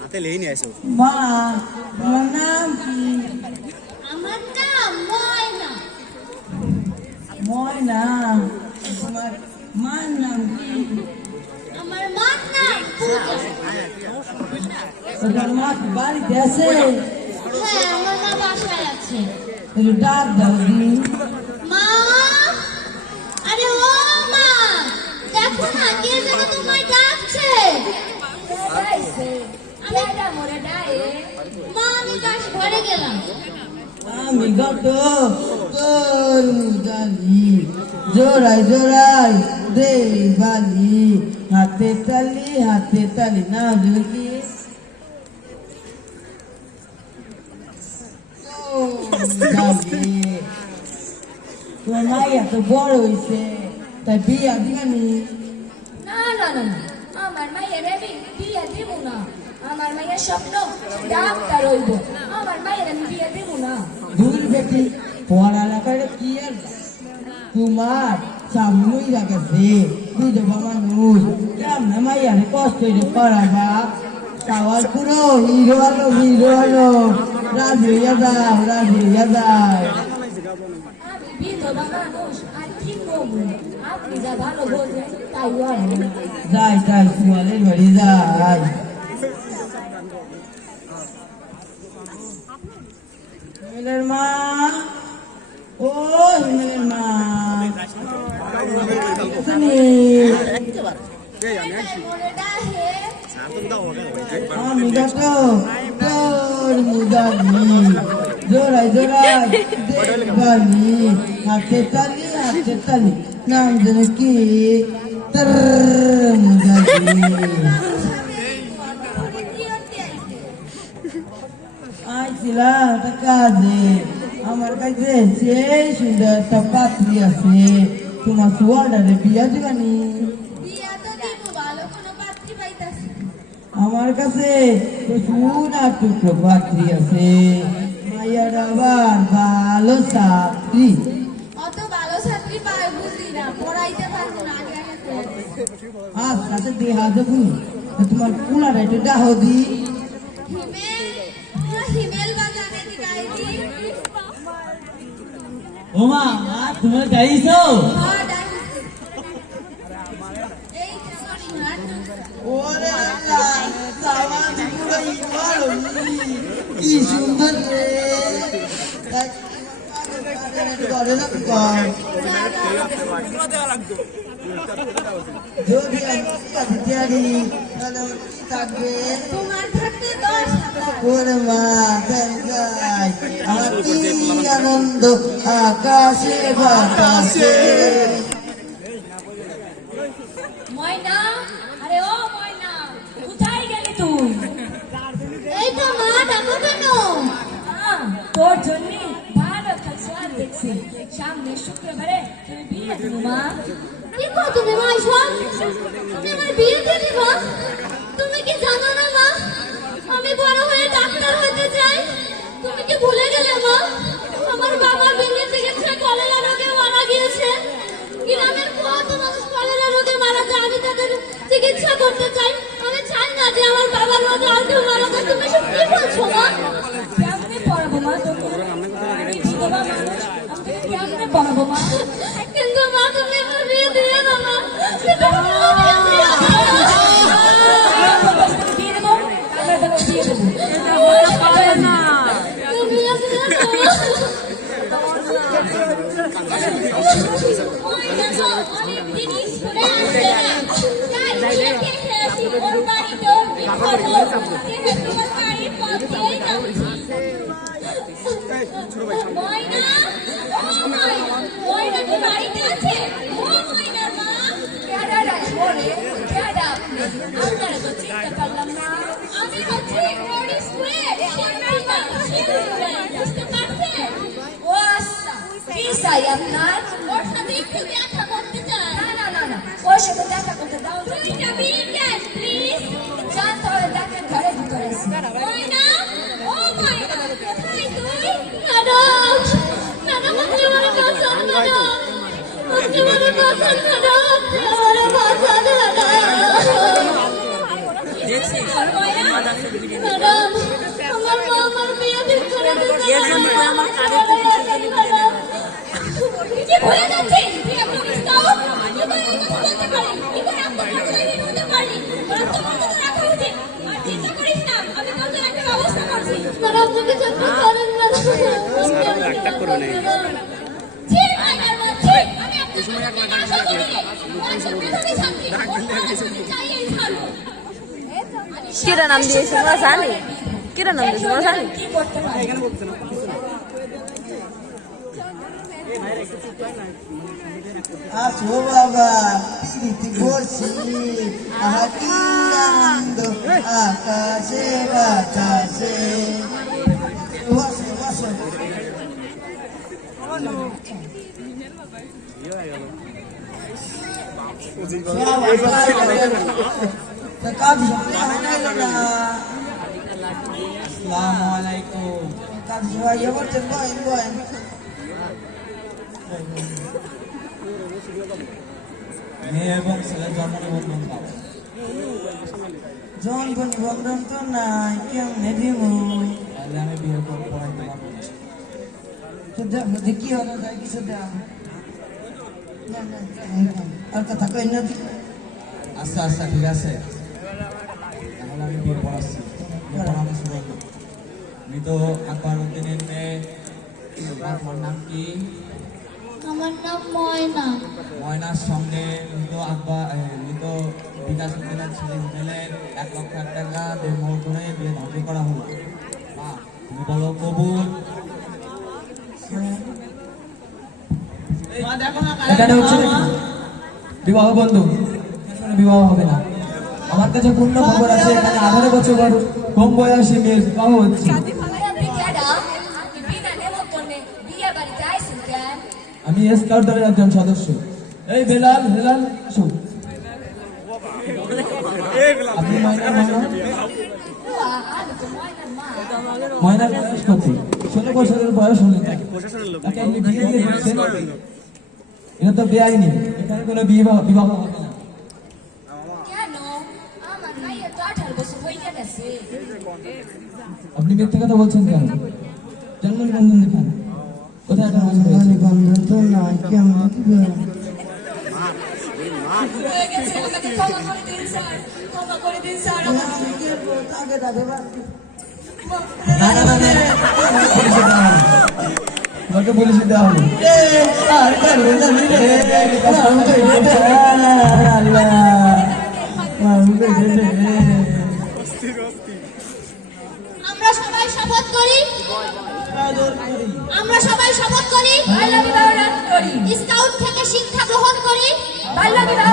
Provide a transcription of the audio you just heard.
হাতে লেই নিয়ে আসো মা তোমার নাম কি? আমার নাম ময়না। ময়না। তোমার মার নাম কি? আমার মার নাম পূজা। তোমার মা কি বাড়িতে আছে? হ্যাঁ, আমার মা বাসায় আছে। একটু ডাক দাও দিন। মা, আরে ও মা, দেখো না কে যেন তোমায় ডাকছে। মা, আমি বাস ঘরে গেলাম। আমি গত তোর মুদালি জোড়াই জোড়াই দে বালি হাতে তালি নাম দেবে কি? তোমার মাই এত বড় হয়েছে তাই বিয়া দিবানি? না না না না, আমার মায়ের আমি বিয়ে দেব না। আমার মায়ের স্বপ্ন ডাক্তার হইব। আমার মায়ের আমি বিয়ে দেব না। দূর বেটি পড়ালেখাটা কি আর তোমার সামনেই রাখছে বিধবা মানুষ কেমন মাইয়ার কষ্ট করাবা সবার পুরো হিরো আলো রাজি হইয়া যাও আমি বিধবা মানুষ আর কি করবো? আপনি যা ভালো বোঝেন তাই হবে। যাই সুয়ালের বাড়ি যাই। হিমেলের মা, ও হিমেলের মা আমি দেখো তোর মুদালি জোড়াই বালি হাতে তালি নাম যেন কি? তোর মুদালি। আইছিলাম একটা কাজে, আমার কাছে সেই সুন্দর একটা পাত্রী আছে, তোমার সোয়ালটারে বিয়া দিবানি? আমার কাছে সোনার টুকরো পাত্রী আছে, মাইয়ার আবার ভালো ছাত্রী। অত ভালো ছাত্রী পায় বুঝি না, পড়াইতে পারবো না। আচ্ছা দেহা দেবু তোমার কুলার একটু ডাহ দি। হিমেল বাজানে দি গাইদি। ওমা তুমি গাইছো? হ্যাঁ, ডাইছি। এই যে সরি হাট। ওরে আল্লাহ সামাজি পুরো ইমাল কি সুন্দর রে। করে না কর যদি আমি জানি তাহলে থাকবে তোমার থাকতে 10,000। ওরে মা যাই আমার কি আনন্দ আকাশে বাতাসে। ময়না, আরে ও ময়না, কোথায় গেলি তুই? এই তো মা, ডাকো কেন? তোর জন্য ভালো একটা সোয়াল দেখছি। সামনে শুক্রবারে তুমি বিয়ে দেবো মা। কি কো তুমি মা? সব তুমি আমার বিয়ে দিয়ে দিবা? তুমি কি জানো না মা, আমি বড় হয়ে ডাক্তার হতে চাই? তুমি কি ভুলে গেলে মা? আমার বাবা বিনা চিকিৎসায় কলেরা রোগে মারা গিয়েছে। গ্রামের কত মানুষ কলেরা রোগে মারা যায়, আমি তাদের চিকিৎসা করতে চাই। আমি চাই না যে আমার বাবার রোগে আর কেউ মারা যায়। তুমি সব কি বলছো মা? কেমনে পড়াবো মা তোকে? আমি বিধবা মানুষ, আমি কেমনে পড়াবো মা? কিন্তু মা, তুমি আমার বিয়ে দিয়ে দাও না। বিয়ে দেবো, আমরা তোকে বিয়ে দেবো। আমি চাই আপনার? ওর সাথে একটু দেখা করতে চাই। না না না না, ওর সাথে দেখা করতে দাও তো। তুই যাবি কেন প্লিজ? যান তাহলে দেখেন ঘরের ভিতরে আছি। ময়না, ও ময়না, কোথায় তুই? ম্যাডাম, ম্যাডাম আপনি আমারে বাঁচান ম্যাডাম, আপনি আমারে বাঁচান ম্যাডাম, আমারে বাঁচান ম্যাডাম। ম্যাডাম, আমার মা আমার বিয়ে ঠিক করে দিতে ম্যাডাম। কি ভুলে যাচ্ছেন? তুই একটা স্কাউট, এবার এই কথা বলতে পারি, এবার আপনার কথাই হতে পারি, তোর তো মর্যাদা রাখা উচিত। আর চিন্তা করিস না, আমি তোর একটা ব্যবস্থা করছি। ম্যাডাম আপনি কিছু একটা করেন না। একটা করে নেই। জি ম্যাডাম, জি আমি আপনার সাথে আশা করি না। ওই মেধাবী ছাত্রী, চাই এই ছাড়ো। কিরা নাম দিয়েছে তোমরা জানি? কিরা নাম দিয়েছে তোমরা জানি? কি করতে পারি? আসো বাবা স্মৃতি বলছি আহা কি আনন্দ আকাশে বাতাসে বসো বসো কাজ আসসালামুয়ালাইকুম। কাজ সবাই বলছেন বয়েন বয়েন মেয়ে এবং ছেলের জন্ম নিবন্ধন দাও। জন্ম নিবন্ধন তো নাই কেমনে দিব তাহলে আমি বিয়ে করে পড়াইতে পারবো না। তো দেখো যে কি হলো যায় কিছু দেওয়া আর কথা কই না আচ্ছা আচ্ছা ঠিক আছে, তাহলে আমি বিয়ে পড়াচ্ছি। বিয়ে পড়ানো শুরু করবো। মৃত আকবর উদ্দিনের মেয়ে, তোমার নাম কি? আমার নাম ময়না। ময়নার সঙ্গে মৃত বিকাশ উদ্দিনের ছেলে মিলেন 1 লক্ষ টাকা দিয়ে মোড় করে বিয়ে ধার্য করা হলো। মা তুমি বলো কবুল। এখানে হচ্ছে নাকি বিবাহ বন্ধু? এখানে বিবাহ হবে না। আমার কাছে পূর্ণ খবর আছে, এখানে 18 বছর কম বয়সী মেয়ের বিবাহ হচ্ছে। আপনি কেডা? আপনি বিনা নেমন্তন্নে বিয়ে বাড়িতে আইছেন কেন? আমি স্কাউট দলের একজন সদস্য। এই বেলাল বেলাল আসো। আপনি ময়নার মামা? আমি তো ময়নার মা। ময়নার বয়স কত? 16 বছরের বয়স হলে তাকে আপনি বিয়ে দিয়ে দিচ্ছেন? এটা তো বেআইনি, এখানে কোনো বিবাহ হবে না। কেন? আমার মাইয়া তো 18 বছর হইয়া গেছে। আপনি মিথ্যে কথা বলছেন কেন? জন্ম নিবন্ধন দেখান। কোথায় 18 বছর হয়েছে? নিবন্ধন তো নাই কেমনে দিব হয়ে গেছে, আমাকে ক্ষমা করে দিন স্যার, ক্ষমা করে দিন স্যার। আগে দাদে বাকি না না না না, তোমাকে পুলিশে দেওয়া হবে। আর করবে না রে আল্লাহ মারুকে দে আমরা সবাই শপথ করি, আমরা সবাই শপথ করি বাল্য বিবাহ রদ করি, স্কাউট থেকে শিক্ষা গ্রহণ করি, বাল্য বিবাহ